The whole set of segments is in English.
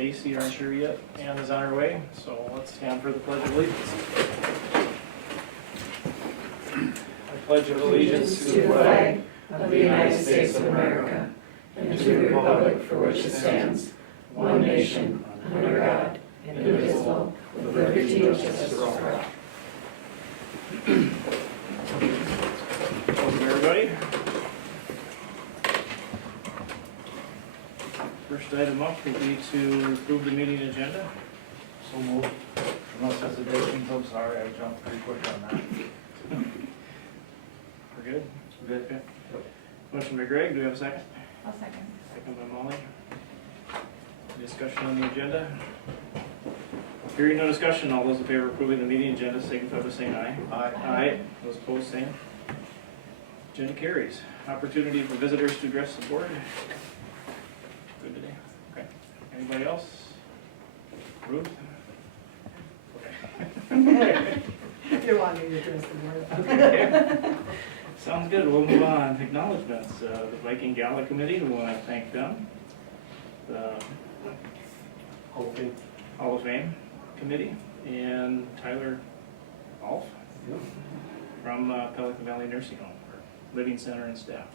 Stacy aren't sure yet. Ann is on her way, so let's stand for the Pledge of Allegiance. I pledge allegiance To the flag of the United States of America and to the republic for which it stands, one nation, under God, indivisible, with liberty and justice for all. Welcome, everybody. First item up will be to approve the meeting agenda. So moved. Unless hesitations, I'm sorry, I jumped pretty quick on that. We're good? Good. Okay. Motion by Greg, do we have a second? I'll second. Second by Molly. Discussion on the agenda? Hearing no discussion, all those in favor of approving the meeting agenda signify by saying aye. Aye. Aye. Those opposed, same. Agenda carries. Opportunity for visitors to address the board. Good today. Okay. Anybody else? Ruth? Okay. You want me to address the board? Okay. Sounds good. We'll move on. Acknowledgements. The Viking Gala Committee, we want to thank them. The Hall of Fame Committee and Tyler Alf from Pelican Valley Nursing Home, or Living Center and staff.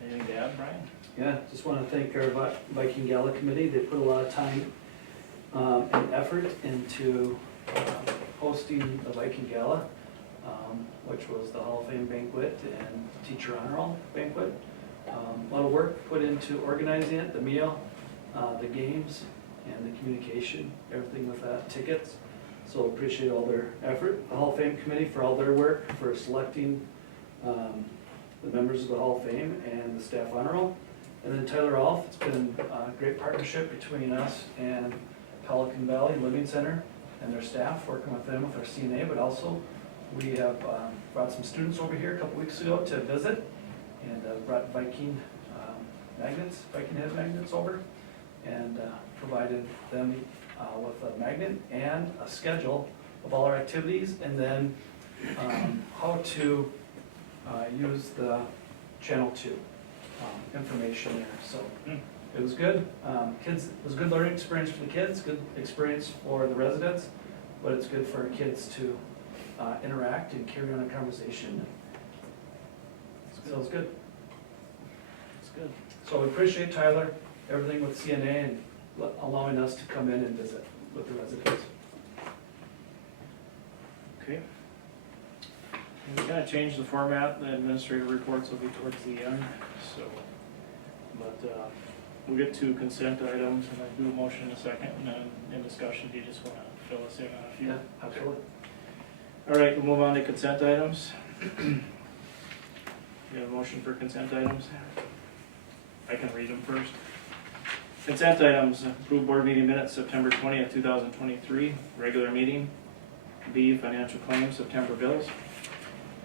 Anything to add, Brian? Yeah, just want to thank our Viking Gala Committee. They put a lot of time and effort into hosting the Viking Gala, which was the Hall of Fame banquet and Teacher Honor Roll banquet. A lot of work put into organizing it, the meal, the games, and the communication, everything with that, tickets. So appreciate all their effort. The Hall of Fame Committee for all their work for selecting the members of the Hall of Fame and the staff honor roll. And then Tyler Alf, it's been a great partnership between us and Pelican Valley Living Center and their staff, working with them with our CNA, but also we have brought some students over here a couple weeks ago to visit and brought Viking magnets, Viking head magnets over, and provided them with a magnet and a schedule of all our activities, and then how to use the Channel 2 information there. So it was good. Kids, it was a good learning experience for the kids, good experience for the residents, but it's good for our kids to interact and carry on a conversation. So it was good. It's good. So we appreciate Tyler, everything with CNA and allowing us to come in and visit with the residents. Okay. And we kind of changed the format. The administrative reports will be towards the end, so, but we'll get to consent items, and I do a motion in a second, and then in discussion, do you just want to fill us in on a few? Yeah, absolutely. All right, we'll move on to consent items. You have a motion for consent items? I can read them first. Consent items: approved board meeting minutes, September 20th, 2023, regular meeting. B, financial claims, September bills.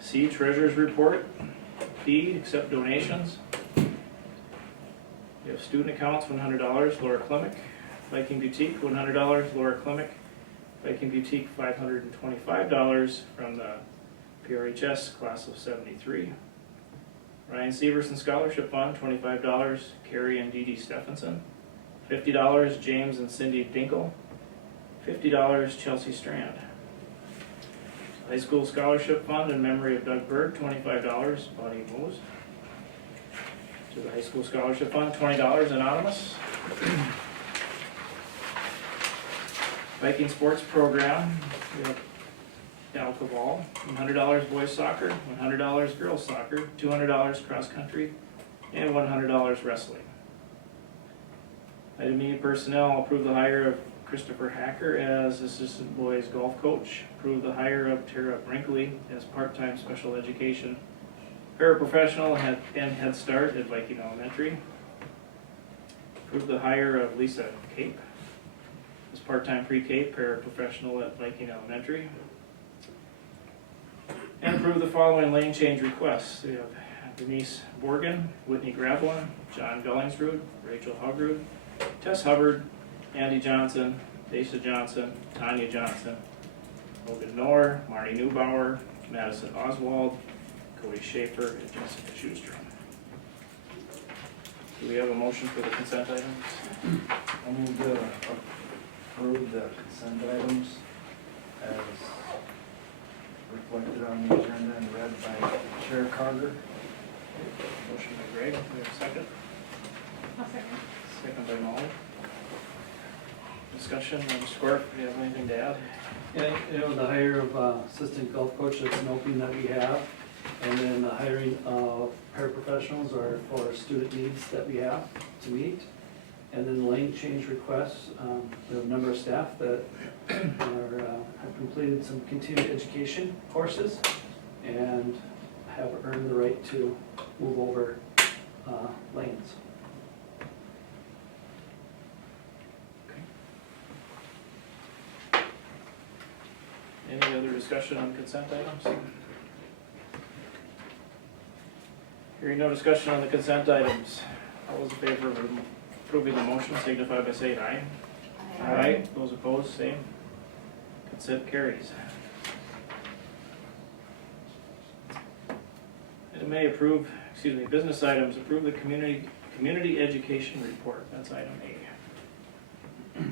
C, treasurer's report. D, accept donations. We have student accounts, $100, Laura Klimick. Viking Boutique, $100, Laura Klimick. Viking Boutique, $525 from the PRHS class of 73. Ryan Severson Scholarship Fund, $25, Carrie and Dee Dee Stephenson. $50, James and Cindy Dinkle. $50, Chelsea Strand. High School Scholarship Fund in memory of Doug Berg, $25, Bonnie Mose. To the High School Scholarship Fund, $20, Anonymous. Viking Sports Program, we have alcohol, $100 boys soccer, $100 girls soccer, $200 cross country, and $100 wrestling. Item E, personnel, approve the hire of Christopher Hacker as assistant boys golf coach. Approve the hire of Tara Brinkley as part-time special education paraprofessional and Head Start at Viking Elementary. Approve the hire of Lisa Cape as part-time pre-K paraprofessional at Viking Elementary. And approve the following lane change requests. We have Denise Borgen, Whitney Gravelin, John Gullingsrud, Rachel Hugrud, Tess Hubbard, Andy Johnson, Dacia Johnson, Tanya Johnson, Logan Knorr, Marty Neubauer, Madison Oswald, Cody Schaefer, and Jessica Schustrom. Do we have a motion for the consent items? I move the the consent items as reflected on the agenda and read by Chair Carter. Motion by Greg, do we have a second? I'll second. Second by Molly. Discussion, Mr. Squirt, do you have anything to add? Yeah, you know, the hire of assistant golf coach, that's an opening that we have. And then the hiring of paraprofessionals are for student needs that we have to meet. And then lane change requests, we have a number of staff that are, have completed some continuing education courses and have earned the right to move over lanes. Any other discussion on consent items? Hearing no discussion on the consent items, all those in favor of approving the motion signify by saying aye. Aye. Those opposed, same. Consent carries. Item A, business items, approve the community education report, that's item A.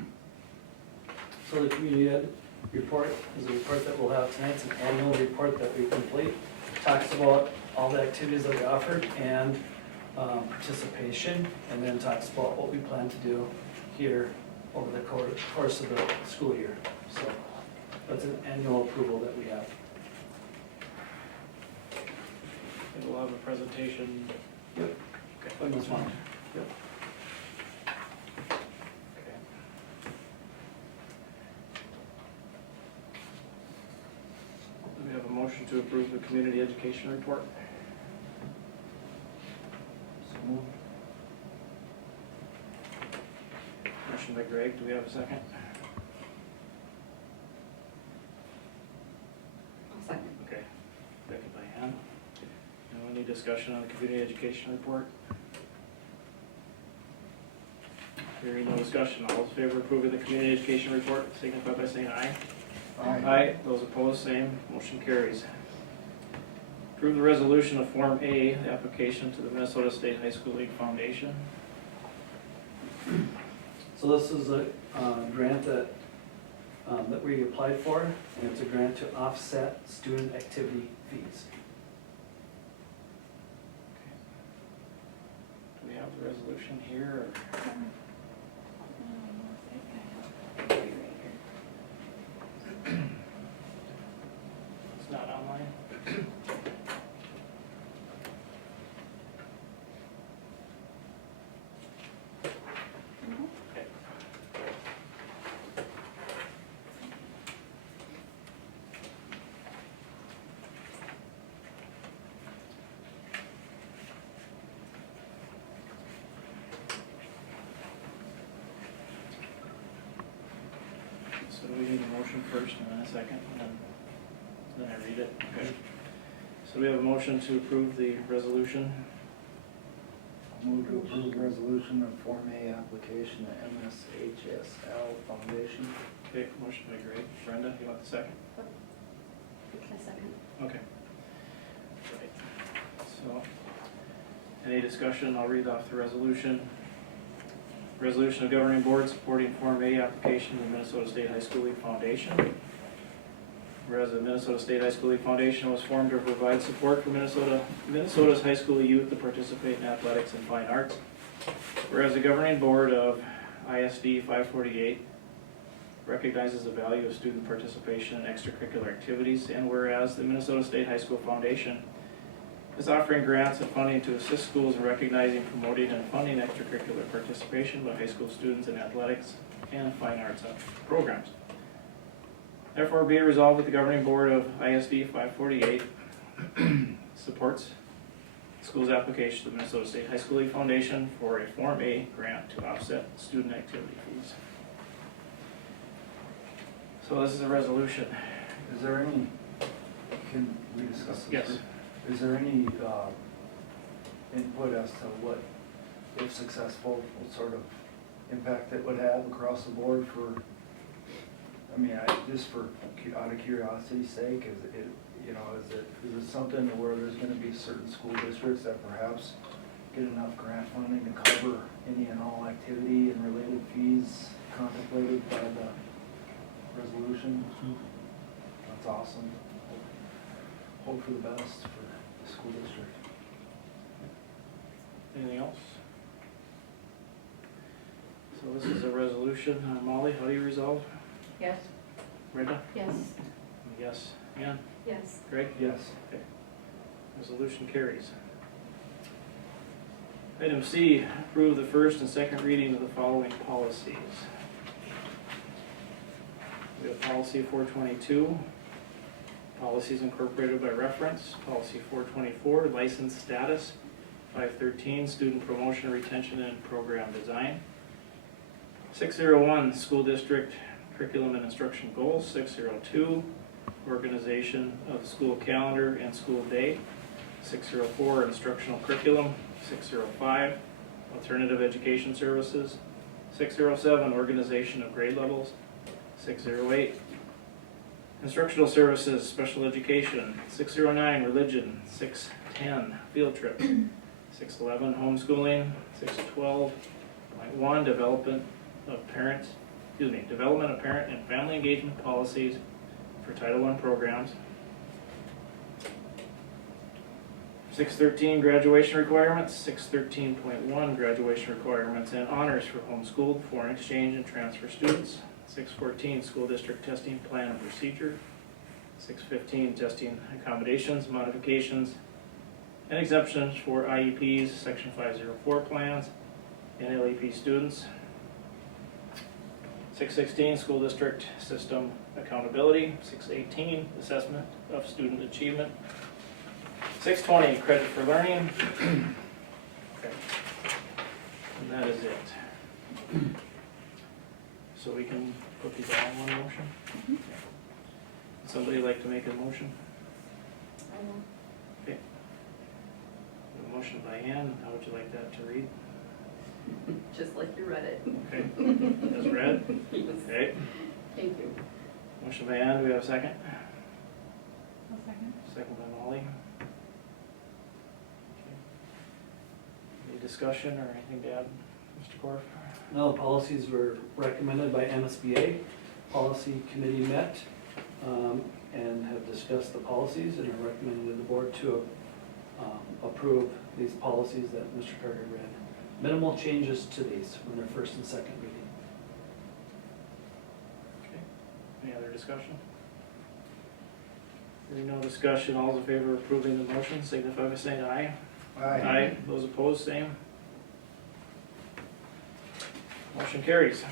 So the community ed report is a report that we'll have tonight. It's an annual report that we complete. Talks about all the activities that we offered and participation, and then talks about what we plan to do here over the course of the school year. So that's an annual approval that we have. And we'll have a presentation. Yep. Okay. This one. Yep. Okay. Do we have a motion to approve the community education report? So moved. Motion by Greg, do we have a second? I'll second. Okay. Second by Ann. Now, any discussion on the community education report? Hearing no discussion, all those in favor of approving the community education report signify by saying aye. Aye. Those opposed, same. Motion carries. Approve the resolution of Form A, the application to the Minnesota State High School League Foundation. So this is a grant that we applied for, and it's a grant to offset student activity fees. Do we have the resolution here? Or? It's not online? Okay. So do we need a motion first and then a second, and then I read it? Okay. So we have a motion to approve the resolution. Move to approve resolution of Form A application to MSHSL Foundation. Okay, motion by Greg. Brenda, you want the second? A second. Okay. Right. So, any discussion? I'll read off the resolution. Resolution of Governing Board supporting Form A application to the Minnesota State High School League Foundation. Whereas the Minnesota State High School League Foundation was formed to provide support for Minnesota's high school youth to participate in athletics and fine arts. Whereas the Governing Board of ISD 548 recognizes the value of student participation in extracurricular activities, and whereas the Minnesota State High School Foundation is offering grants and funding to assist schools in recognizing, promoting, and funding extracurricular participation by high school students in athletics and fine arts programs. Therefore, be it resolved that the Governing Board of ISD 548 supports the school's application to the Minnesota State High School League Foundation for a Form A grant to offset student activity fees. So this is a resolution. Is there any, can we discuss this? Yes. Is there any input as to what, if successful, what sort of impact it would have across the board for, I mean, just for, out of curiosity's sake, is it, you know, is it something where there's gonna be certain school districts that perhaps get enough grant funding to cover any and all activity and related fees contemplated by the hope for the best for the school district. Anything else? So this is a resolution. Molly, how do you resolve? Yes. Brenda? Yes. Yes. Ann? Yes. Greg? Yes. Resolution carries. Item C, approve the first and second reading of the following policies. We have policy 422, policies incorporated by reference. Policy 424, license status. 513, student promotion, retention, and program design. 601, school district curriculum and instruction goals. 602, organization of the school calendar and school day. 604, instructional curriculum. 605, alternative education services. 607, organization of grade levels. 608, instructional services, special education. 609, religion. 610, field trip. 611, homeschooling. 612.1, development of parent and family engagement policies for Title I programs. 613, graduation requirements. 613.1, graduation requirements and honors for homeschooled, foreign exchange, and transfer students. 614, school district testing plan and procedure. 615, testing accommodations, modifications, and exemptions for IEPs, section 504 plans, and LEP students. 616, school district system accountability. 618, assessment of student achievement. 620, credit for learning. Okay. And that is it. So we can put these all in one motion? Would somebody like to make a motion? I will. Okay. A motion by Ann, how would you like that to read? Just like you read it. Okay, as read? Yes. Okay. Thank you. Motion by Ann, do we have a second? I'll second. Second by Molly. Okay. Any discussion or anything to add, Mr. Korf? No, the policies were recommended by MSBA. Policy committee met and have discussed the policies and are recommending to the board to approve these policies that Mr. Carter read. Minimal changes to these from their first and second reading. Okay. Any other discussion? Hearing no discussion, all those in favor of approving the motion signify by saying aye. Aye. Those opposed, same. Motion carries. All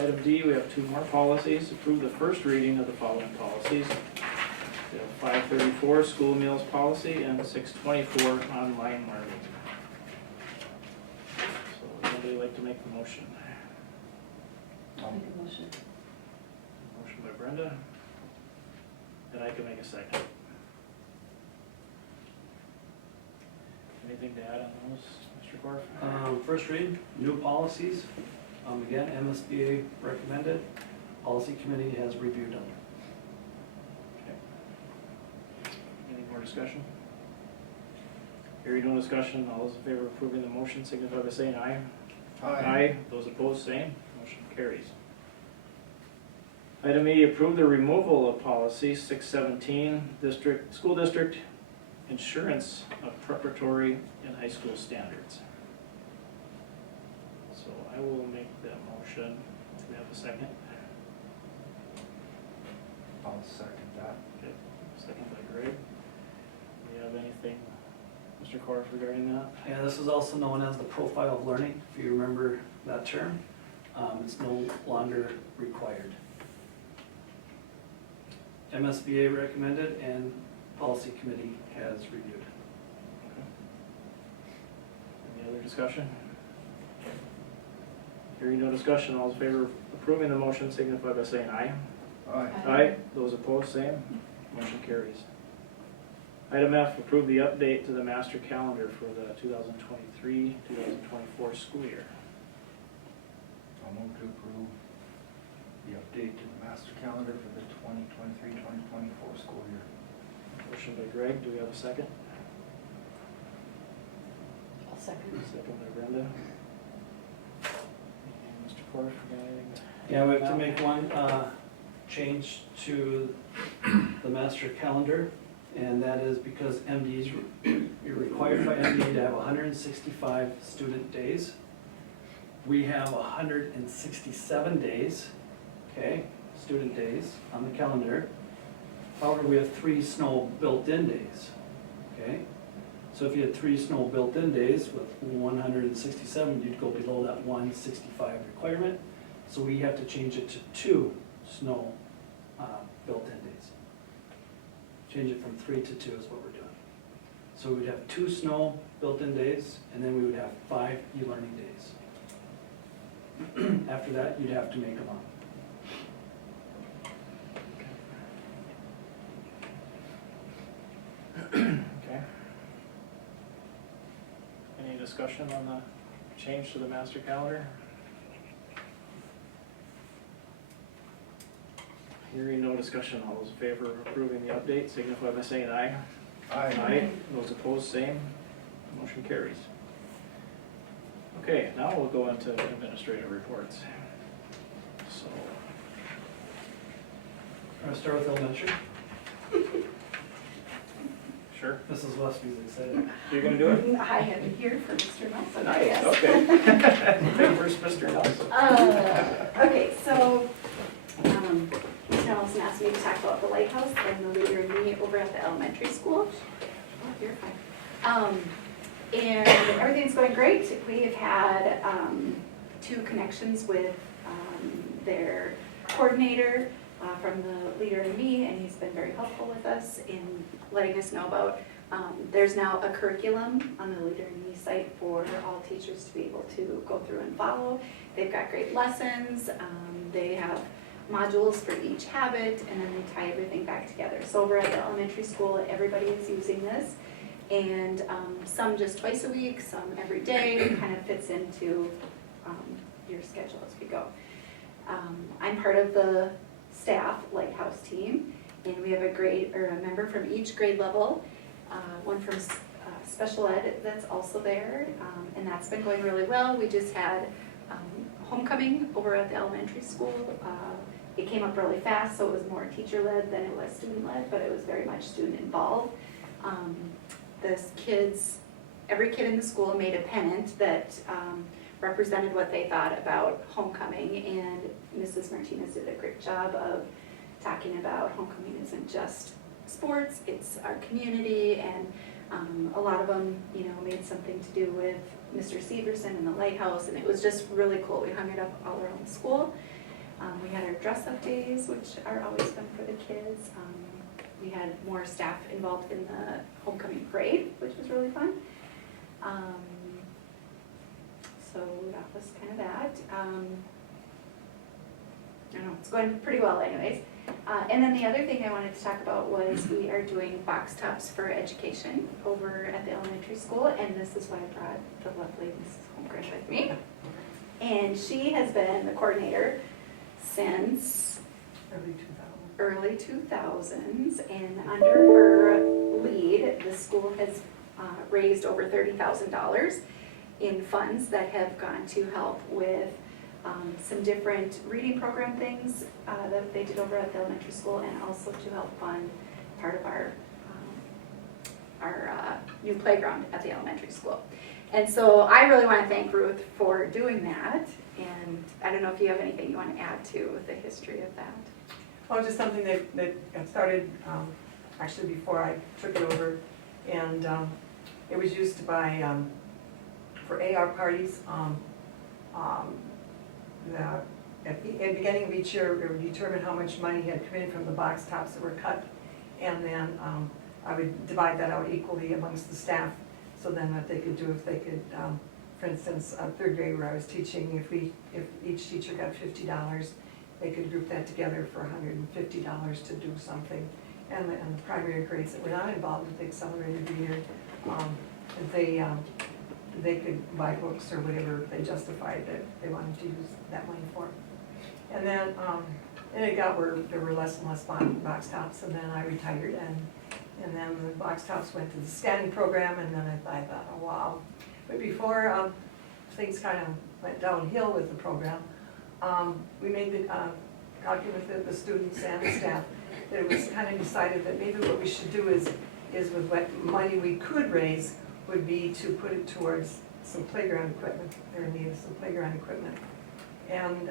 right, item D, we have two more policies. Approve the first reading of the following policies. We have 534, school meals policy, and 624, online learning. So would somebody like to make the motion? I'll make a motion. Motion by Brenda. And I can make a second. Anything to add on those, Mr. Korf? First read, new policies. Again, MSBA recommended. Policy committee has reviewed them. Okay. Any more discussion? Hearing no discussion, all those in favor of approving the motion signify by saying aye. Aye. Those opposed, same. Motion carries. Item E, approve the removal of policy 617, school district insurance of preparatory and high school standards. So I will make that motion. Do we have a second? I'll second that. Okay, second by Greg. Do you have anything, Mr. Korf, regarding that? Yeah, this is also known as the profile of learning, if you remember that term. It's no longer required. MSBA recommended and policy committee has reviewed. Okay. Any other discussion? Hearing no discussion, all in favor of approving the motion signify by saying aye. Aye. Aye. Those opposed, same. Motion carries. Item F, approve the update to the master calendar for the 2023-2024 school year. I'll move to approve the update to the master calendar for the 2023-2024 school year. Motion by Greg, do we have a second? I'll second. Second by Brenda. And Mr. Korf, you got anything? Yeah, we have to make one change to the master calendar. And that is because MDs, you're required by MD to have 165 student days. We have 167 days, okay, student days on the calendar. However, we have 3 snow built-in days, okay? So if you had 3 snow built-in days with 167, you'd go below that 165 requirement. So we have to change it to 2 snow built-in days. Change it from 3 to 2 is what we're doing. So we'd have 2 snow built-in days, and then we would have 5 e-learning days. After that, you'd have to make them up. Okay. Any discussion on the change to the master calendar? Hearing no discussion, all those in favor of approving the update signify by saying aye. Aye. Those opposed, same. Motion carries. Okay, now we'll go into administrative reports. So, I'm gonna start with elementary. sure, Mrs. Westby's excited. you're gonna do it? I had to hear from Mr. Nelson, I Nice, guess. okay. First, Mr. Nelson. Okay, so, Mr. Nelson asked me to talk about the lighthouse and the leader and me over at the elementary school. Oh, you're fine. And everything's going great. We've had 2 connections with their coordinator from the leader and me, and he's been very helpful with us in letting us know about, there's now a curriculum on the leader and me site for all teachers to be able to go through and follow. They've got great lessons. They have modules for each habit, and then they tie everything back together. So over at the elementary school, everybody is using this, and some just twice a week, some every day. It kind of fits into your schedule as we go. I'm part of the staff lighthouse team, and we have a member from each grade level, one from special ed that's also there, and that's been going really well. We just had homecoming over at the elementary school. It came up really fast, so it was more teacher-led than it was student-led, but it was very much student-involved. Every kid in the school made a pennant that represented what they thought about homecoming, and Mrs. Martinez did a great job of talking about homecoming isn't just sports, it's our community, and a lot of them, made something to do with Mr. Severson and the lighthouse, and it was just really cool. We hung it up all around the school. We had our dress-up days, which are always fun for the kids. We had more staff involved in the homecoming parade, which was really fun. So that was kind of that. I don't know, it's going pretty well anyways. And then the other thing I wanted to talk about was we are doing box tops for education over at the elementary school, and this is why I brought the lovely Mrs. Holmgren with me. And she has been the coordinator since early 2000s, and under her lead, the school has raised over $30,000 in funds that have gone to help with some different reading program things that they did over at the elementary school, and also to help fund part of our new playground at the elementary school. And so I really want to thank Ruth for doing that, and I don't know if you have anything you want to add to the history of that. Oh, just something that got started actually before I took it over, and it was used to buy for AR parties. At the beginning of each year, we would determine how much money had come in from the box tops that were cut, and then I would divide that out equally amongst the staff, so then what they could do, if they could, for instance, third grade where I was teaching, if each teacher got $50, they could group that together for $150 to do something. And the primary grades that were not involved with the accelerated year, they could buy books or whatever they justified that they wanted to use that money for. And then it got where there were less and less box tops, and then I retired, and then the box tops went to the scanning program, and then I thought, oh wow. But before things kind of went downhill with the program, we made the talking with the students and the staff, that it was kind of decided that maybe what we should do is with what money we could raise would be to put it towards some playground equipment. They're in need of some playground equipment. And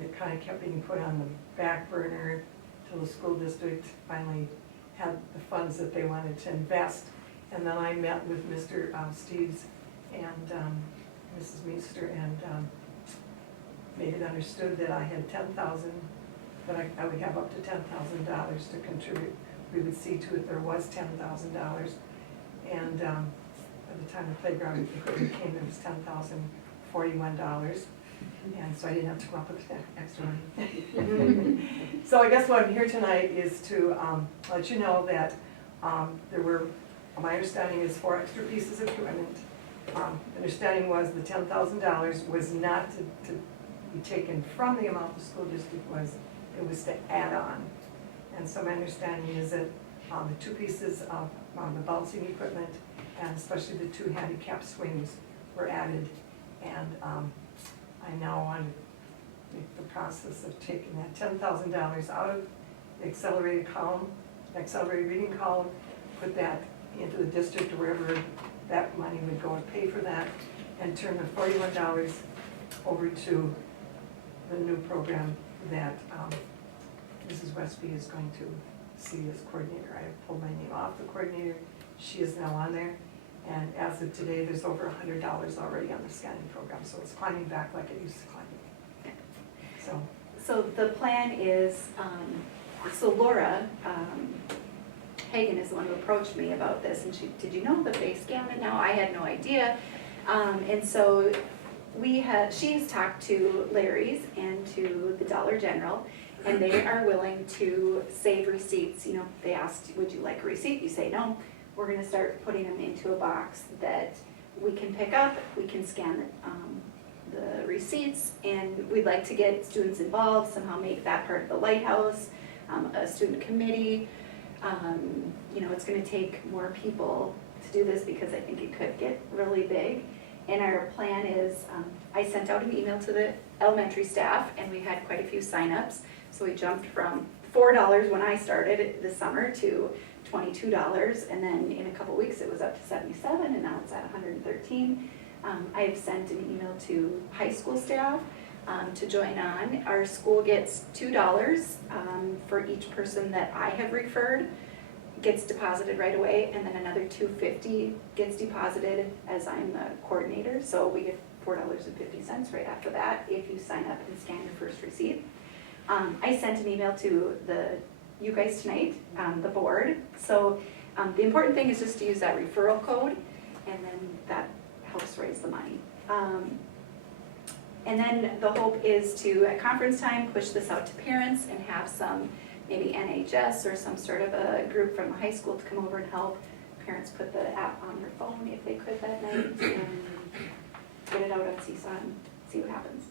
it kind of kept being put on the back burner till the school district finally had the funds that they wanted to invest. And then I met with Mr. Steves and Mrs. Meester and made it understood that I had $10,000, that I would have up to $10,000 to contribute. We would see to it there was $10,000. And by the time the playground equipment came, it was $10,041. And so I didn't have to come up with extra money. So I guess what I'm here tonight is to let you know that there were, my understanding is 4 extra pieces of equipment. Understanding was the $10,000 was not to be taken from the amount the school district was, it was to add on. And so my understanding is that the 2 pieces of the bouncing equipment and especially the 2 handicap swings were added. And I now want to make the process of taking that $10,000 out of the accelerated reading column, put that into the district or wherever that money would go and pay for that, and turn the $41 over to the new program that Mrs. Westby is going to see as coordinator. I pulled my name off the coordinator. She is now on there. And as of today, there's over $100 already on the scanning program, so it's climbing back like it used to climb. So the plan is, so Laura Hagan is the one who approached me about this, and she, did you know that they scanned it now? I had no idea. And so she's talked to Larry's and to the Dollar General, and they are willing to save receipts. You know, they asked, would you like a receipt? You say no. We're gonna start putting them into a box that we can pick up, we can scan the receipts, and we'd like to get students involved, somehow make that part of the lighthouse, a student committee. You know, it's gonna take more people to do this because I think it could get really big. And our plan is, I sent out an email to the elementary staff and we had quite a few signups. So we jumped from $4 when I started this summer to $22, and then in a couple weeks it was up to 77, and now it's at 113. I have sent an email to high school staff to join on. Our school gets $2 for each person that I have referred, gets deposited right away, and then another $2.50 gets deposited as I'm the coordinator, so we get $4.50 right after that if you sign up and scan your first receipt. I sent an email to you guys tonight, the board. So the important thing is just to use that referral code, and then that helps raise the money. And then the hope is to, at conference time, push this out to parents and have some, maybe NHS or some sort of a group from the high school to come over and help parents put the app on their phone if they could that night, and get it out on Seesaw and see what happens.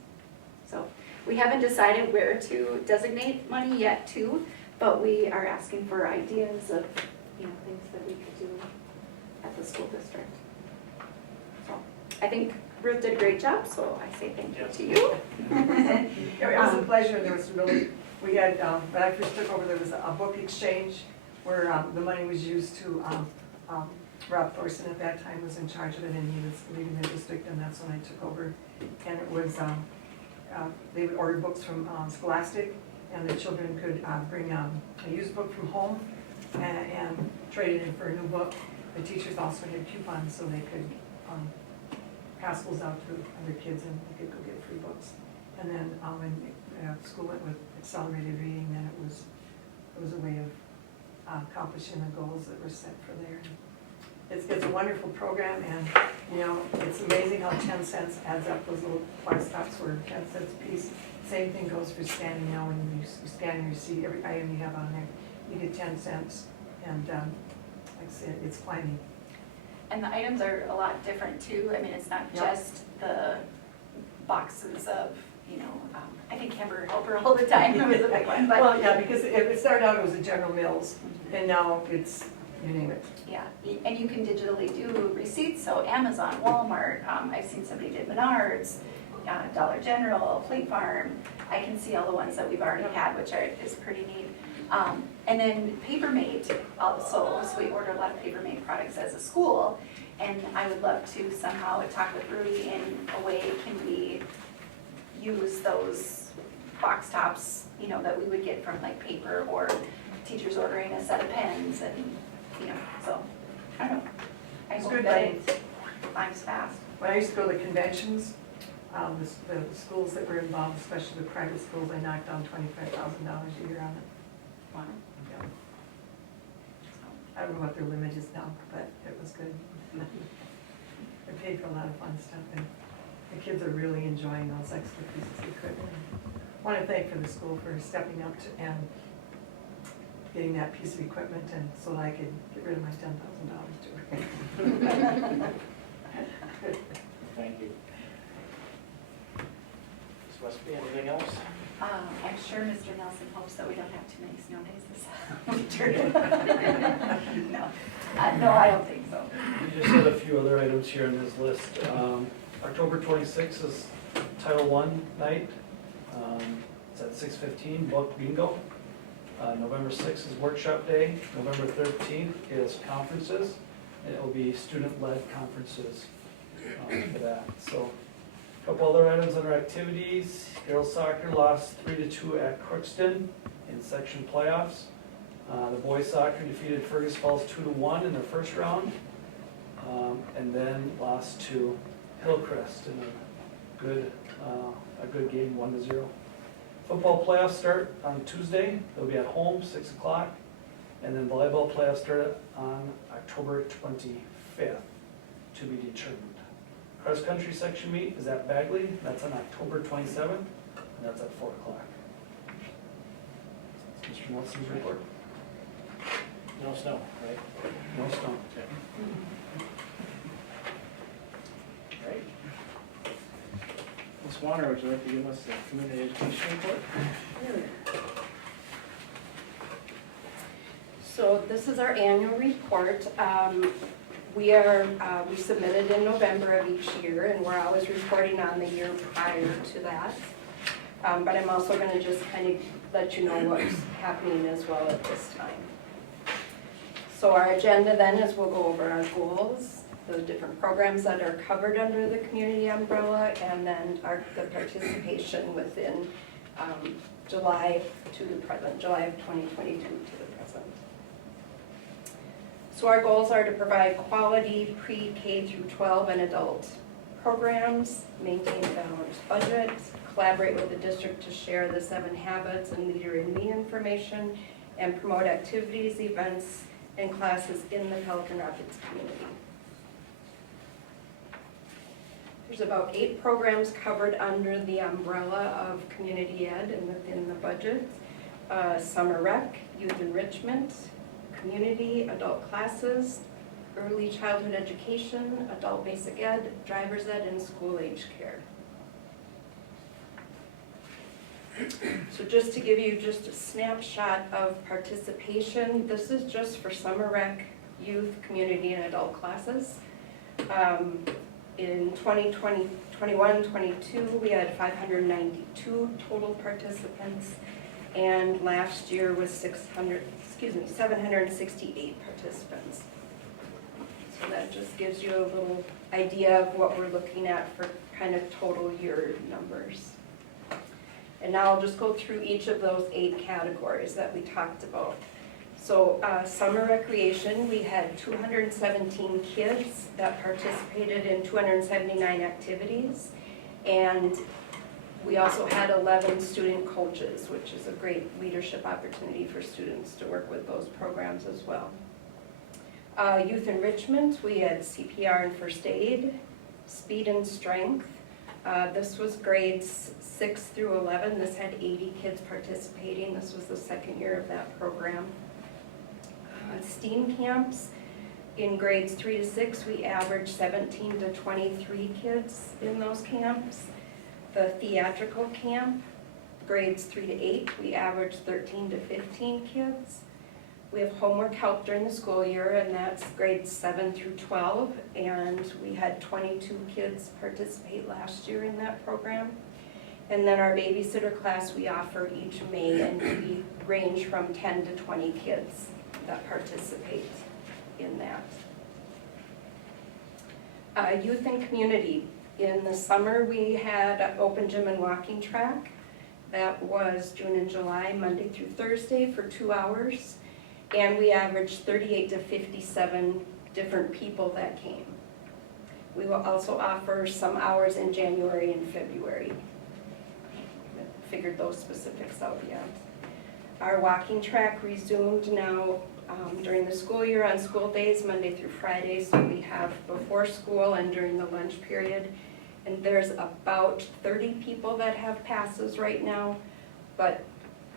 So we haven't decided where to designate money yet too, but we are asking for ideas of, you know, things that we could do at the school district. So I think Ruth did a great job, so I say thank you to you. It was a pleasure. There was really, we had, when I first took over, there was a book exchange where the money was used to, Rob Thorson at that time was in charge of it, and he was leading the district, and that's when I took over. And it was, they would order books from Scholastic, and the children could bring a used book from home and trade it in for a new book. The teachers also had coupons so they could pass those out to other kids and they could go get free books. And then when school went with accelerated reading, then it was a way of accomplishing the goals that were set for there. It's a wonderful program, and you know, it's amazing how 10 cents adds up. Those little box tops were 10 cents a piece. Same thing goes for scanning now. When you scan your receipt, every item you have on there, you get 10 cents. And like I said, it's climbing. And the items are a lot different too. I mean, it's not just the boxes of, you know, I think Hamburger Helper all the time. It was a big one, but Well, yeah, because it started out, it was a General Mills, and now it's, you name it. yeah, and you can digitally do receipts, so Amazon, Walmart, I've seen somebody did Menards, Dollar General, Fleet Farm. I can see all the ones that we've already had, which is pretty neat. And then Papermate also, so we order a lot of Papermate products as a school. And I would love to somehow talk with Rudy in a way, can we use those box tops, you know, that we would get from like paper, or teachers ordering a set of pens, and, you know, so, I don't know. I It's hope good, that right? it climbs fast. When I used to go to conventions, the schools that were involved, especially the private schools, I knocked down $25,000 a year on it. Wow. Yeah. I don't know what their limit is now, but it was good. I paid for a lot of fun stuff, and the kids are really enjoying those extra pieces of equipment. I want to thank for the school for stepping up to and getting that piece of equipment, and so that I could get rid of my $10,000 too. Thank you. Ms. Westby, anything else? I'm sure Mr. Nelson hopes that we don't have too many snow days this winter. No, no, I don't think so. We just had a few other items here on this list. October 26th is Title I night. It's at 6:15, book bingo. November 6th is workshop day. November 13th is conferences, and it will be student-led conferences for that. So, a couple other items under activities. Girls soccer lost 3-2 at Crookston in section playoffs. The boys soccer defeated Fergus Falls 2-1 in their first round, and then lost to Hillcrest in a good game, 1-0. Football playoffs start on Tuesday. They'll be at home, 6 o'clock. And then volleyball playoffs start on October 25th, to be determined. Cross-country section meet is at Bagley. That's on October 27th, and that's at 4 o'clock. That's Mr. Nelson's report. No snow, right? No snow. Right. Ms. Warner, would you like to give us the community education report? So this is our annual report. We submitted in November of each year, and we're always reporting on the year prior to that. But I'm also going to just kind of let you know what's happening as well at this time. So our agenda then is we'll go over our goals, the different programs that are covered under the community umbrella, and then the participation within July to the present, July of 2022 to the present. So our goals are to provide quality pre-K through 12 and adult programs, maintain a balanced budget, collaborate with the district to share the 7 habits and Leader in Me information, and promote activities, events, and classes in the Pelican Rapids community. There's about 8 programs covered under the umbrella of community ed and within the budget. Summer rec, youth enrichment, community, adult classes, early childhood education, adult basic ed, driver's ed, and school age care. So just to give you just a snapshot of participation, this is just for summer rec, youth, community, and adult classes. In 2021-22, we had 592 total participants, and last year was 768 participants. So that just gives you a little idea of what we're looking at for kind of total year numbers. And now I'll just go through each of those 8 categories that we talked about. So summer recreation, we had 217 kids that participated in 279 activities. And we also had 11 student coaches, which is a great leadership opportunity for students to work with those programs as well. Youth enrichment, we had CPR and first aid, speed and strength. This was grades 6 through 11. This had 80 kids participating. This was the second year of that program. STEAM camps, in grades 3 to 6, we averaged 17 to 23 kids in those camps. The theatrical camp, grades 3 to 8, we averaged 13 to 15 kids. We have homework help during the school year, and that's grades 7 through 12, and we had 22 kids participate last year in that program. And then our babysitter class we offer each May, and we range from 10 to 20 kids that participate in that. Youth and community. In the summer, we had open gym and walking track. That was June and July, Monday through Thursday for 2 hours. And we averaged 38 to 57 different people that came. We will also offer some hours in January and February. Figured those specifics out yet. Our walking track resumed now during the school year on school days, Monday through Friday. So we have before school and during the lunch period. And there's about 30 people that have passes right now, but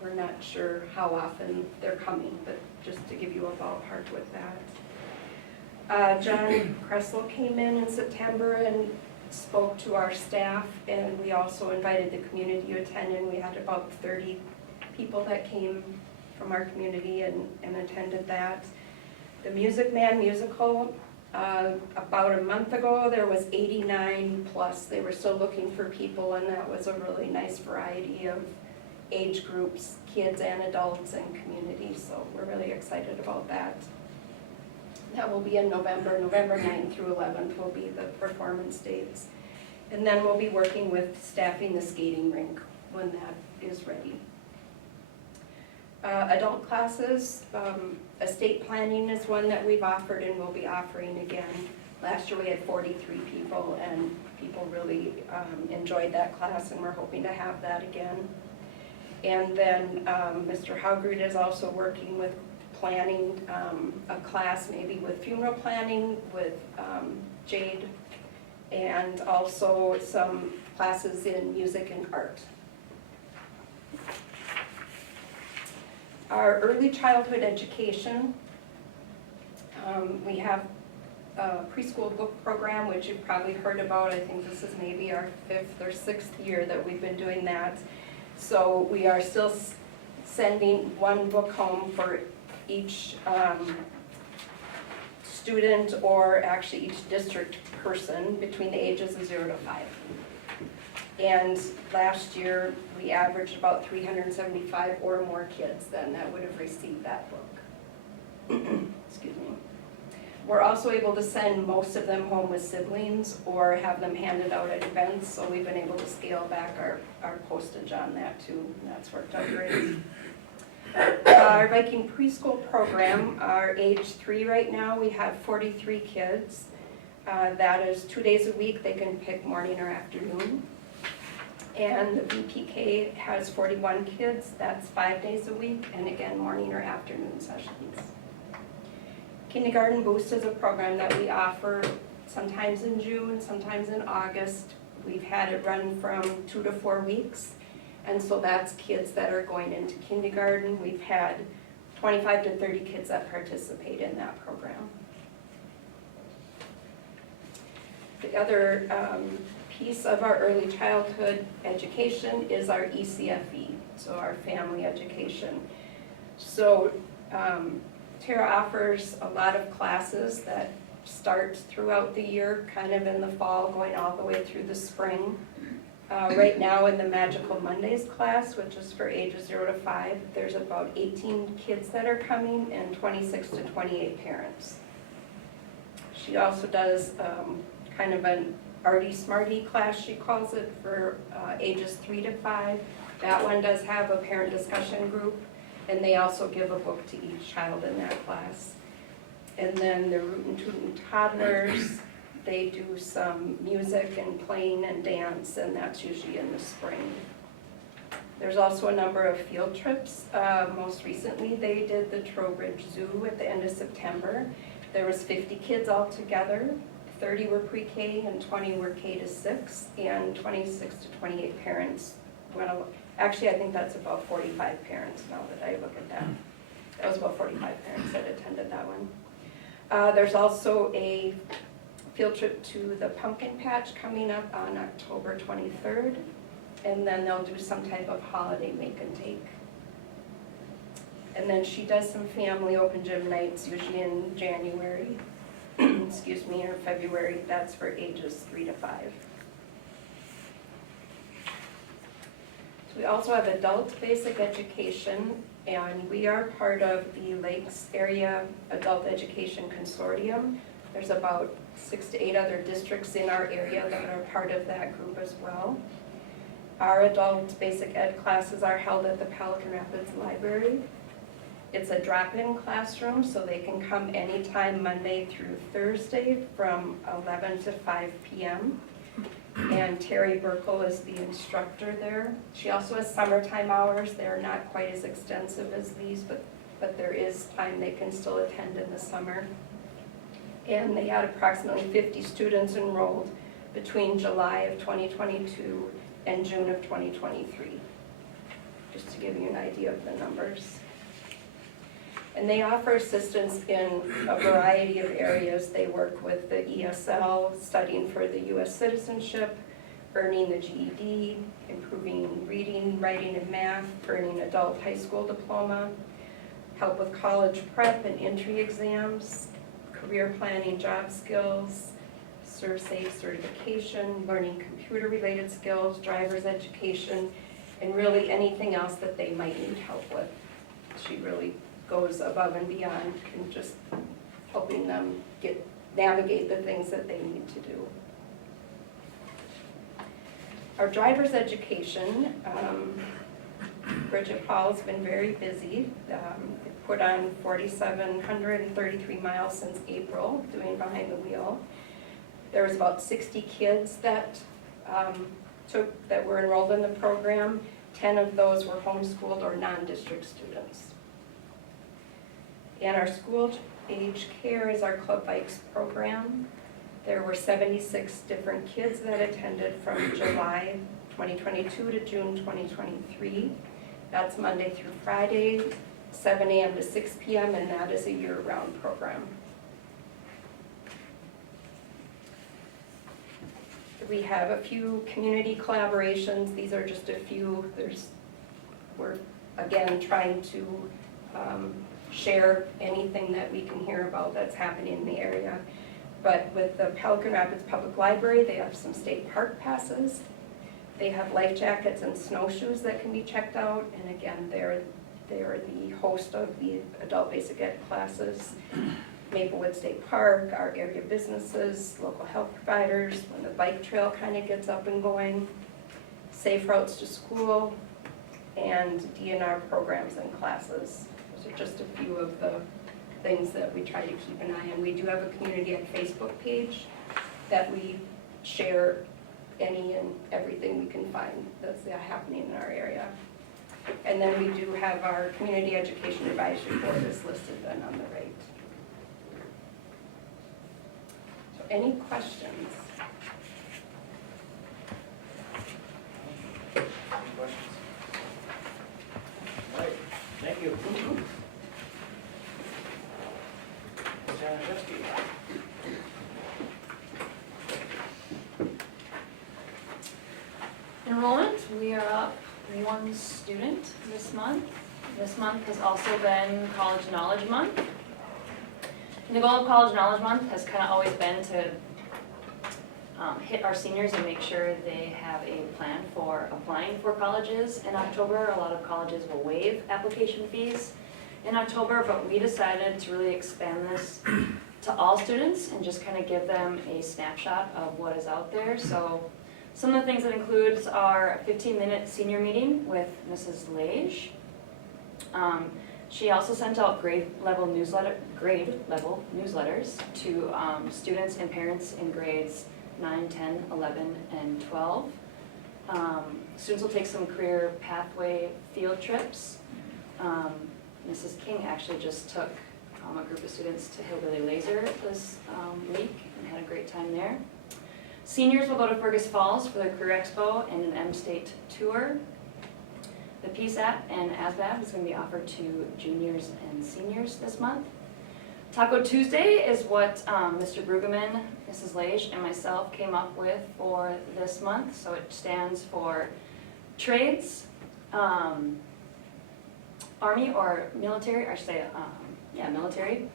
we're not sure how often they're coming, but just to give you a ballpark with that. John Kressel came in September and spoke to our staff, and we also invited the community to attend, and we had about 30 people that came from our community and attended that. The Music Man musical, about a month ago, there was 89 plus. They were still looking for people, and that was a really nice variety of age groups, kids and adults and community, so we're really excited about that. That will be in November 9th through 11th will be the performance dates. And then we'll be working with staffing the skating rink when that is ready. Adult classes, estate planning is one that we've offered and will be offering again. Last year we had 43 people, and people really enjoyed that class, and we're hoping to have that again. And then Mr. Haugrid is also working with planning a class maybe with funeral planning with Jade, and also some classes in music and art. Our early childhood education, we have a preschool book program, which you've probably heard about. I think this is maybe our 5th or 6th year that we've been doing that. So we are still sending one book home for each student, or actually each district person between the ages of 0 to 5. And last year, we averaged about 375 or more kids then that would have received that book. Excuse me. We're also able to send most of them home with siblings or have them handed out at events, so we've been able to scale back our postage on that too, and that's worked out great. Our Viking preschool program, our age 3 right now, we have 43 kids. That is 2 days a week. They can pick morning or afternoon. And the VPK has 41 kids. That's 5 days a week, and again, morning or afternoon sessions. Kindergarten Boost is a program that we offer sometimes in June, sometimes in August. We've had it run from 2 to 4 weeks. And so that's kids that are going into kindergarten. We've had 25 to 30 kids that participate in that program. The other piece of our early childhood education is our ECFE, so our family education. So Tara offers a lot of classes that start throughout the year, kind of in the fall, going all the way through the spring. Right now in the Magical Mondays class, which is for ages 0 to 5, there's about 18 kids that are coming and 26 to 28 parents. She also does kind of an Arty Smarty class, she calls it, for ages 3 to 5. That one does have a parent discussion group, and they also give a book to each child in that class. And then the Rootin' Tootin' Toddlers, they do some music and playing and dance, and that's usually in the spring. There's also a number of field trips. Most recently, they did the Trowbridge Zoo at the end of September. There was 50 kids all together. 30 were pre-K and 20 were K to 6, and 26 to 28 parents went. Actually, I think that's about 45 parents now that I look at that. That was about 45 parents that attended that one. There's also a field trip to the pumpkin patch coming up on October 23rd, and then they'll do some type of holiday make and take. And then she does some family open gym nights, usually in January, excuse me, or February. That's for ages 3 to 5. So we also have adult basic education, and we are part of the Lakes Area Adult Education Consortium. There's about 6 to 8 other districts in our area that are part of that group as well. Our adult basic ed classes are held at the Pelican Rapids Library. It's a drop-in classroom, so they can come anytime Monday through Thursday from 11 to 5 p.m. And Terry Burkle is the instructor there. She also has summertime hours. They're not quite as extensive as these, but there is time they can still attend in the summer. And they had approximately 50 students enrolled between July of 2022 and June of 2023, just to give you an idea of the numbers. And they offer assistance in a variety of areas. They work with the ESL, studying for the U.S. citizenship, earning the GED, improving reading, writing, and math, earning adult high school diploma, help with college prep and entry exams, career planning, job skills, ServSafe certification, learning computer-related skills, driver's education, and really anything else that they might need help with. She really goes above and beyond in just helping them navigate the things that they need to do. Our driver's education, Bridget Hall has been very busy. Put on 4,733 miles since April, doing behind the wheel. There was about 60 kids that were enrolled in the program. 10 of those were homeschooled or non-district students. And our school age care is our Club Bikes program. There were 76 different kids that attended from July 2022 to June 2023. That's Monday through Friday, 7 a.m. to 6 p.m., and that is a year-round program. We have a few community collaborations. These are just a few. We're, again, trying to share anything that we can hear about that's happening in the area. But with the Pelican Rapids Public Library, they have some state park passes. They have life jackets and snowshoes that can be checked out. And again, they're the host of the adult basic ed classes. Maplewood State Park, our area businesses, local health providers, when the bike trail kind of gets up and going, safe routes to school, and DNR programs and classes. Those are just a few of the things that we try to keep an eye on. We do have a community ed Facebook page that we share any and everything we can find that's happening in our area. And then we do have our community education advisory board is listed then on the right. So any questions? Any questions? All right, thank you. Januszewski. Enrollment, we are up 1 student this month. This month has also been College Knowledge Month. And the goal of College Knowledge Month has kind of always been to hit our seniors and make sure they have a plan for applying for colleges in October. A lot of colleges will waive application fees in October, but we decided to really expand this to all students and just kind of give them a snapshot of what is out there. So some of the things that includes are a 15-minute senior meeting with Mrs. Lage. She also sent out grade level newsletters to students and parents in grades 9, 10, 11, and 12. Students will take some career pathway field trips. Mrs. King actually just took a group of students to Hillbilly Laser this week and had a great time there. Seniors will go to Fergus Falls for the Career Expo and an M-State tour. The PSAT and ASVAB is going to be offered to juniors and seniors this month. Taco Tuesday is what Mr. Brueggemann, Mrs. Lage, and myself came up with for this month. So it stands for trades, Army or military, or I should say, military.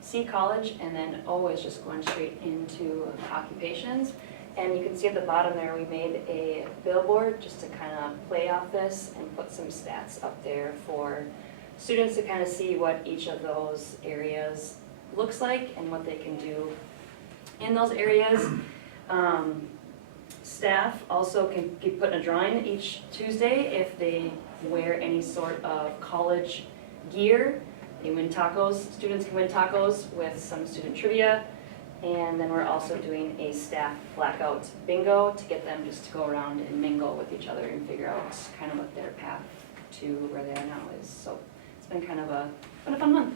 C, college, and then O is just going straight into occupations. And you can see at the bottom there, we made a billboard just to kind of play off this and put some stats up there for students to kind of see what each of those areas looks like and what they can do in those areas. Staff also can be put in a drawing each Tuesday if they wear any sort of college gear. They win tacos, students can win tacos with some student trivia. And then we're also doing a staff blackout bingo to get them just to go around and mingle with each other and figure out kind of what their path to where they are now is. So it's been kind of a fun month.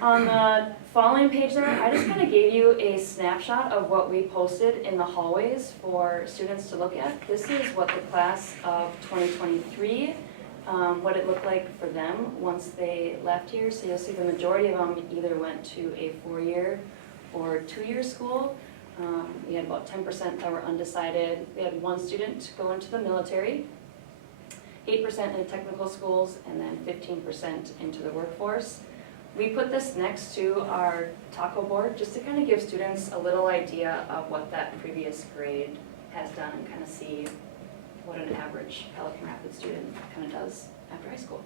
On the following page there, I just kind of gave you a snapshot of what we posted in the hallways for students to look at. This is what the class of 2023, what it looked like for them once they left here. So you'll see the majority of them either went to a 4-year or 2-year school. We had about 10% that were undecided. We had 1 student go into the military, 8% in technical schools, and then 15% into the workforce. We put this next to our taco board just to kind of give students a little idea of what that previous grade has done and kind of see what an average Pelican Rapids student kind of does after high school.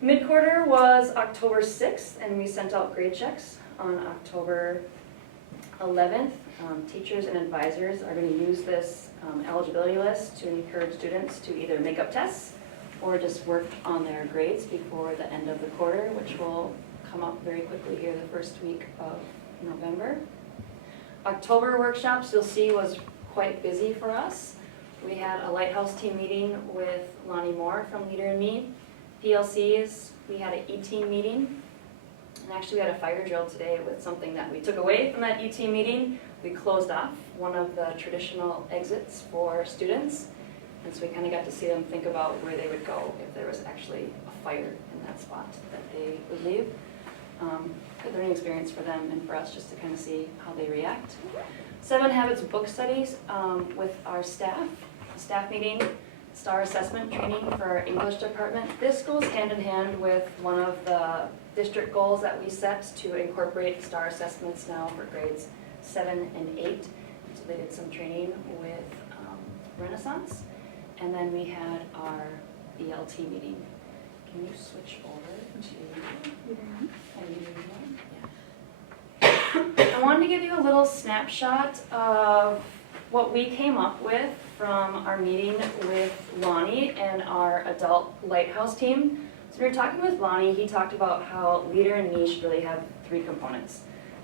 Mid-quarter was October 6th, and we sent out grade checks on October 11th. Teachers and advisors are going to use this eligibility list to encourage students to either make up tests or just work on their grades before the end of the quarter, which will come up very quickly here the first week of November. October workshops, you'll see, was quite busy for us. We had a Lighthouse team meeting with Lonnie Moore from Leader in Me. PLCs, we had an E-team meeting. And actually we had a fire drill today with something that we took away from that E-team meeting. We closed off one of the traditional exits for students. And so we kind of got to see them think about where they would go if there was actually a fire in that spot that they would leave. Good learning experience for them and for us just to kind of see how they react. 7 Habits book studies with our staff meeting, STAR assessment training for our English department. This goes hand in hand with one of the district goals that we set to incorporate STAR assessments now for grades 7 and 8. So they did some training with Renaissance. And then we had our ELT meeting. Can you switch over to I wanted to give you a little snapshot of what we came up with from our meeting with Lonnie and our adult Lighthouse team. So we were talking with Lonnie, he talked about how Leader in Me should really have 3 components: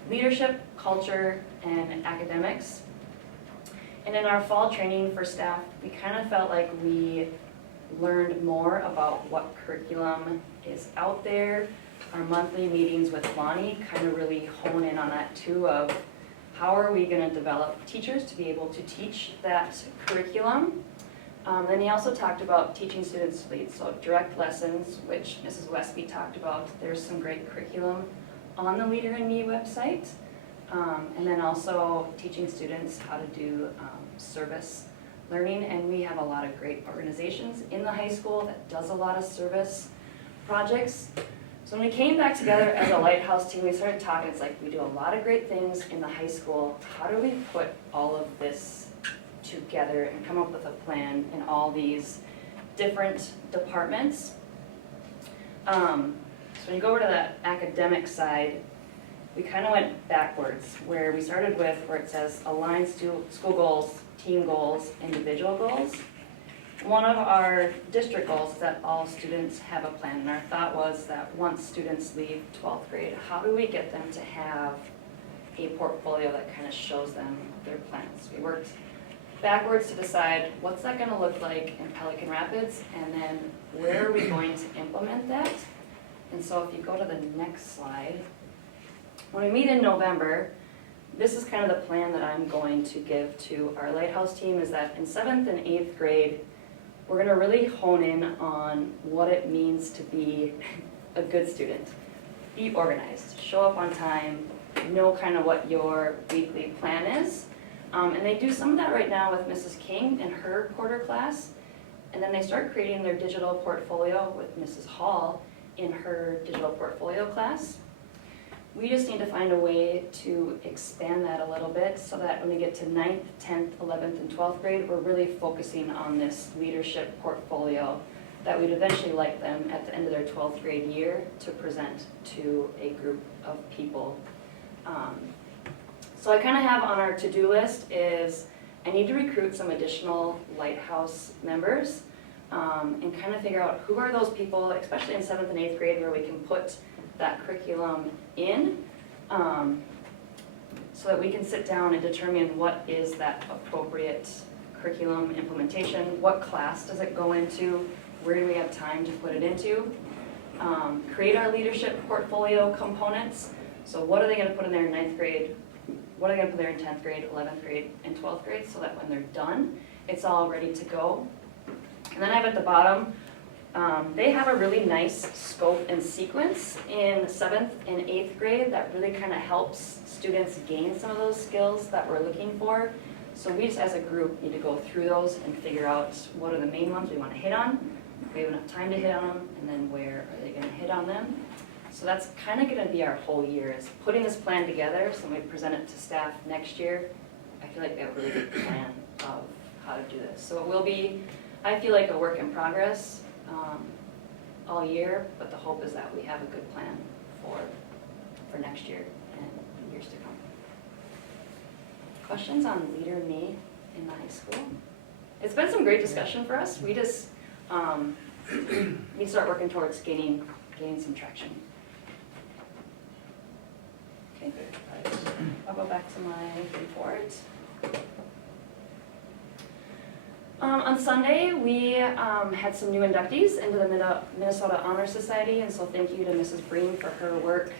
leadership, culture, and academics. And in our fall training for staff, we kind of felt like we learned more about what curriculum is out there. Our monthly meetings with Lonnie kind of really hone in on that too, of how are we going to develop teachers to be able to teach that curriculum. Then he also talked about teaching students to lead, so direct lessons, which Mrs. Westby talked about. There's some great curriculum on the Leader in Me website. And then also teaching students how to do service learning. And we have a lot of great organizations in the high school that does a lot of service projects. So when we came back together as a Lighthouse team, we started talking, it's like we do a lot of great things in the high school. How do we put all of this together and come up with a plan in all these different departments? So when you go over to that academic side, we kind of went backwards, where we started with where it says align school goals, team goals, individual goals. One of our district goals is that all students have a plan, and our thought was that once students leave 12th grade, how do we get them to have a portfolio that kind of shows them their plans? We worked backwards to decide what's that going to look like in Pelican Rapids, and then where are we going to implement that? And so if you go to the next slide, when we meet in November, this is kind of the plan that I'm going to give to our Lighthouse team, is that in 7th and 8th grade, we're going to really hone in on what it means to be a good student. Be organized, show up on time, know kind of what your weekly plan is. And they do some of that right now with Mrs. King in her quarter class. And then they start creating their digital portfolio with Mrs. Hall in her digital portfolio class. We just need to find a way to expand that a little bit so that when we get to 9th, 10th, 11th, and 12th grade, we're really focusing on this leadership portfolio that we'd eventually like them at the end of their 12th grade year to present to a group of people. So I kind of have on our to-do list is I need to recruit some additional Lighthouse members and kind of figure out who are those people, especially in 7th and 8th grade, where we can put that curriculum in so that we can sit down and determine what is that appropriate curriculum implementation, what class does it go into, where do we have time to put it into, create our leadership portfolio components. So what are they gonna put in there in 9th grade, what are they gonna put there in 10th grade, 11th grade, and 12th grade, so that when they're done, it's all ready to go. And then I have at the bottom, they have a really nice scope and sequence in 7th and 8th grade that really kind of helps students gain some of those skills that we're looking for. So we just as a group need to go through those and figure out what are the main ones we want to hit on, if we have enough time to hit on them, and then where are they going to hit on them. So that's kind of going to be our whole year, is putting this plan together so when we present it to staff next year, I feel like we have a really good plan of how to do this. So it will be, I feel like, a work in progress all year, but the hope is that we have a good plan for next year and years to come. Questions on Leader Me in the high school? It's been some great discussion for us. We just need to start working towards gaining some traction. Okay, I'll go back to my report. On Sunday, we had some new inductees into the Minnesota Honor Society, and so thank you to Mrs. Breen for her work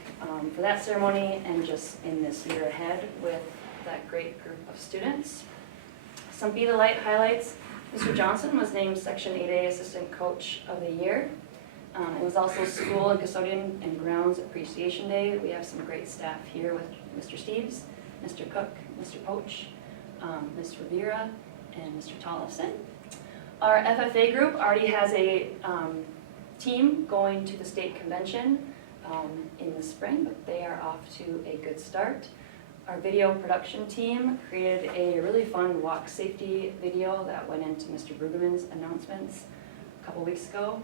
for that ceremony and just in this year ahead with that great group of students. Some Be the Light highlights. Mr. Johnson was named Section 8A Assistant Coach of the Year. It was also School and Custodian and Grounds Appreciation Day. We have some great staff here with Mr. Steves, Mr. Cook, Mr. Poach, Ms. Rivera, and Mr. Tollefson. Our FFA group already has a team going to the state convention in the spring, but they are off to a good start. Our video production team created a really fun walk safety video that went into Mr. Brueggemann's announcements a couple weeks ago.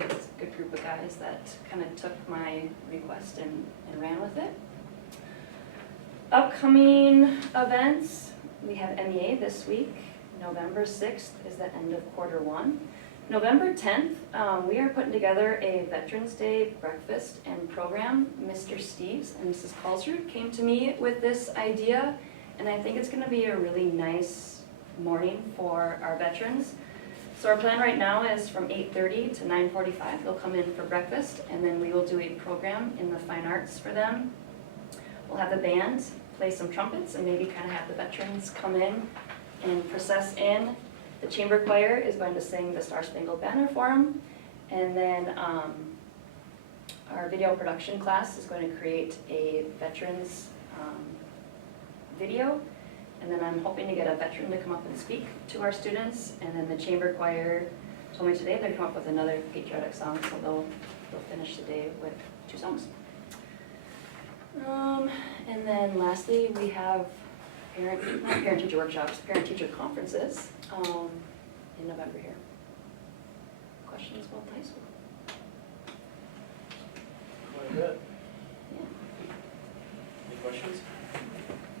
It's a good group of guys that kind of took my request and ran with it. Upcoming events, we have MEA this week. November 6th is the end of quarter 1. November 10th, we are putting together a Veterans Day breakfast and program. Mr. Steves and Mrs. Kalsrud came to me with this idea, and I think it's going to be a really nice morning for our veterans. So our plan right now is from 8:30 to 9:45. They'll come in for breakfast, and then we will do a program in the fine arts for them. We'll have the band play some trumpets and maybe kind of have the veterans come in and process in. The chamber choir is going to sing the Star Spangled Banner for them. And then our video production class is going to create a veterans video. And then I'm hoping to get a veteran to come up and speak to our students. And then the chamber choir told me today they're going to come up with another patriotic song, so they'll finish the day with 2 songs. And then lastly, we have parent-teacher workshops, parent-teacher conferences in November here. Questions about the high school? Quite good. Yeah, Any questions?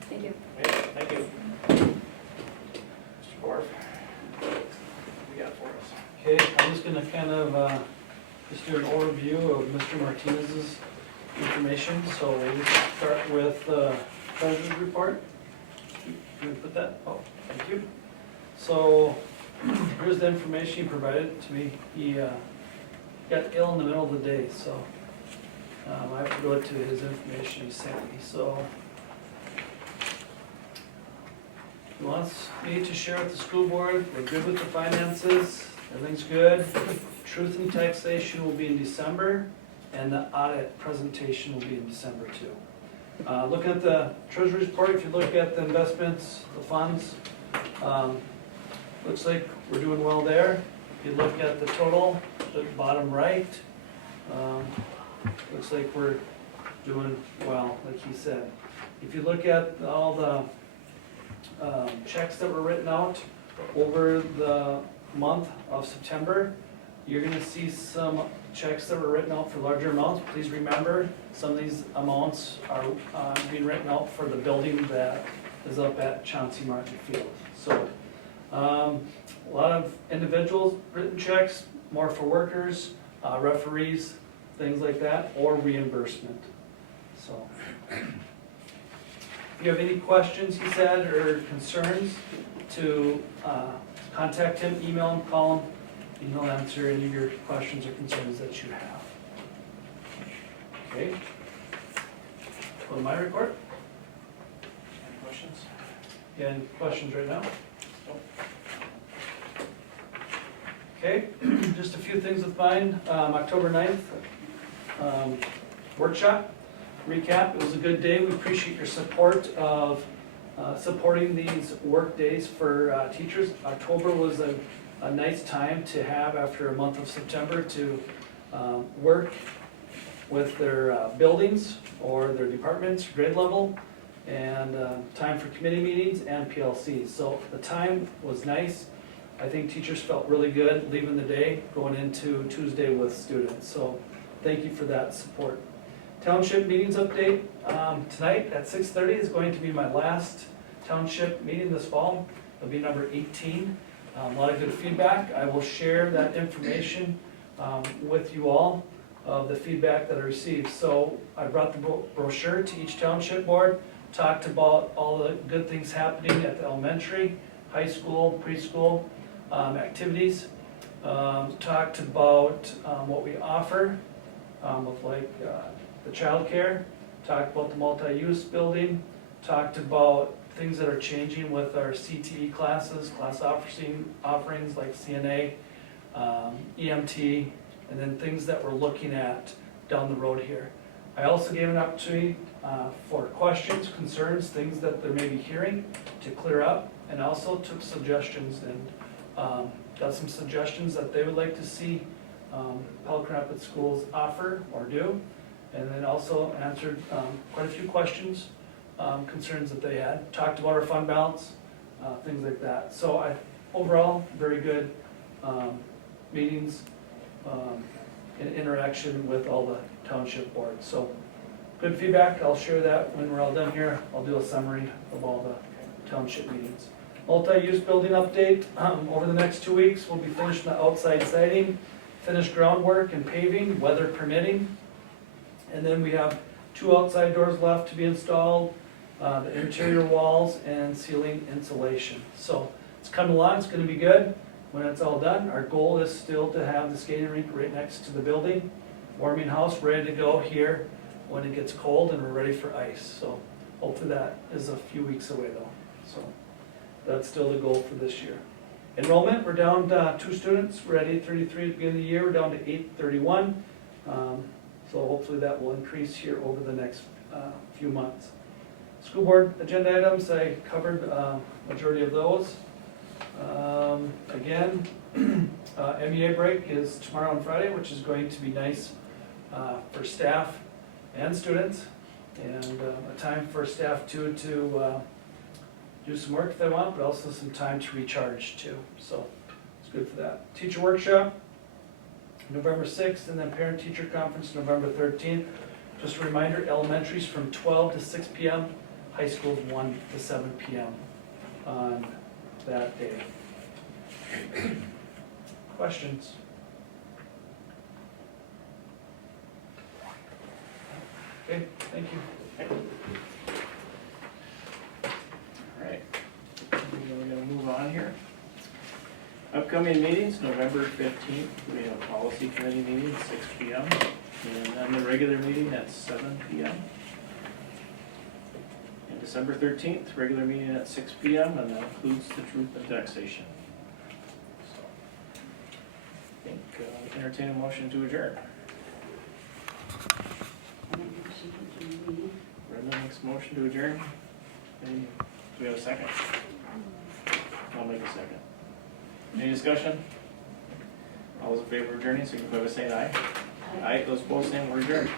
thank you. Yeah, thank you. Mr. Orff, what we got for us? Okay, I'm just gonna kind of just do an overview of Mr. Martinez's information. So we'll start with treasurer's report. Can we put that? Oh, thank you. So here's the information he provided to me. He got ill in the middle of the day, so I have to go to his information he sent me. So he wants me to share with the school board, we're good with the finances, everything's good. Truth and taxation will be in December, and the audit presentation will be in December too. Looking at the treasury report, if you look at the investments, the funds, looks like we're doing well there. If you look at the total, the bottom right, looks like we're doing well, like he said. If you look at all the checks that were written out over the month of September, you're gonna see some checks that were written out for larger amounts. Please remember, some of these amounts are being written out for the building that is up at Chauncey Martin Field. So, a lot of individuals written checks, more for workers, referees, things like that, or reimbursement. So, if you have any questions, he said, or concerns, to contact him, email him, call him, and he'll answer any of your questions or concerns that you have. Okay. Go to my report. Any questions? You have any questions right now? Okay, just a few things with mine. October 9th, workshop, recap. It was a good day. We appreciate your support of supporting these work days for teachers. October was a nice time to have after a month of September to work with their buildings or their departments, grade level, and time for committee meetings and PLCs. So the time was nice. I think teachers felt really good leaving the day, going into Tuesday with students. So thank you for that support. Township meetings update. Tonight at 6:30 is going to be my last township meeting this fall. It'll be number 18. A lot of good feedback. I will share that information with you all of the feedback that I received. So I brought the brochure to each township board, talked about all the good things happening at the elementary, high school, preschool activities. Talked about what we offer with like the childcare. Talked about the multi-use building. Talked about things that are changing with our CTE classes, class offerings like CNA, EMT, and then things that we're looking at down the road here. I also gave an opportunity for questions, concerns, things that they may be hearing to clear up, and also took suggestions and got some suggestions that they would like to see Pelican Rapids schools offer or do, and then also answered quite a few questions, concerns that they had. Talked about our fund balance, things like that. So overall, very good meetings and interaction with all the township boards. So good feedback. I'll share that when we're all done here. I'll do a summary of all the township meetings. Multi-use building update. Over the next 2 weeks, we'll be finishing the outside siding, finished groundwork and paving, weather permitting. And then we have 2 outside doors left to be installed, the interior walls and ceiling insulation. So it's coming along, it's gonna be good when it's all done. Our goal is still to have the skating rink right next to the building, warming house ready to go here when it gets cold and we're ready for ice. So hopefully that is a few weeks away though. So that's still the goal for this year. Enrollment, we're down to 2 students. We're at 833 at the beginning of the year. We're down to 831. So hopefully that will increase here over the next few months. School board agenda items, I covered majority of those. Again, MEA break is tomorrow and Friday, which is going to be nice for staff and students, and a time for staff too to do some work if they want, but also some time to recharge too. So it's good for that. Teacher workshop, November 6th, and then parent-teacher conference, November 13th. Just a reminder, elementary's from 12 to 6 p.m., high school's 1 to 7 p.m. on that day. Questions? Okay, thank you. All right, we're gonna move on here. Upcoming meetings, November 15th, we have a policy committee meeting at 6 p.m. and then the regular meeting at 7 p.m. And December 13th, regular meeting at 6 p.m. and that includes the truth and taxation. So, I think entertain a motion to adjourn. Brendan makes a motion to adjourn. Do we have a second? I'll make a second. Any discussion? All those in favor of adjourning, signify by saying aye. Aye, those opposed, same, we're adjourned.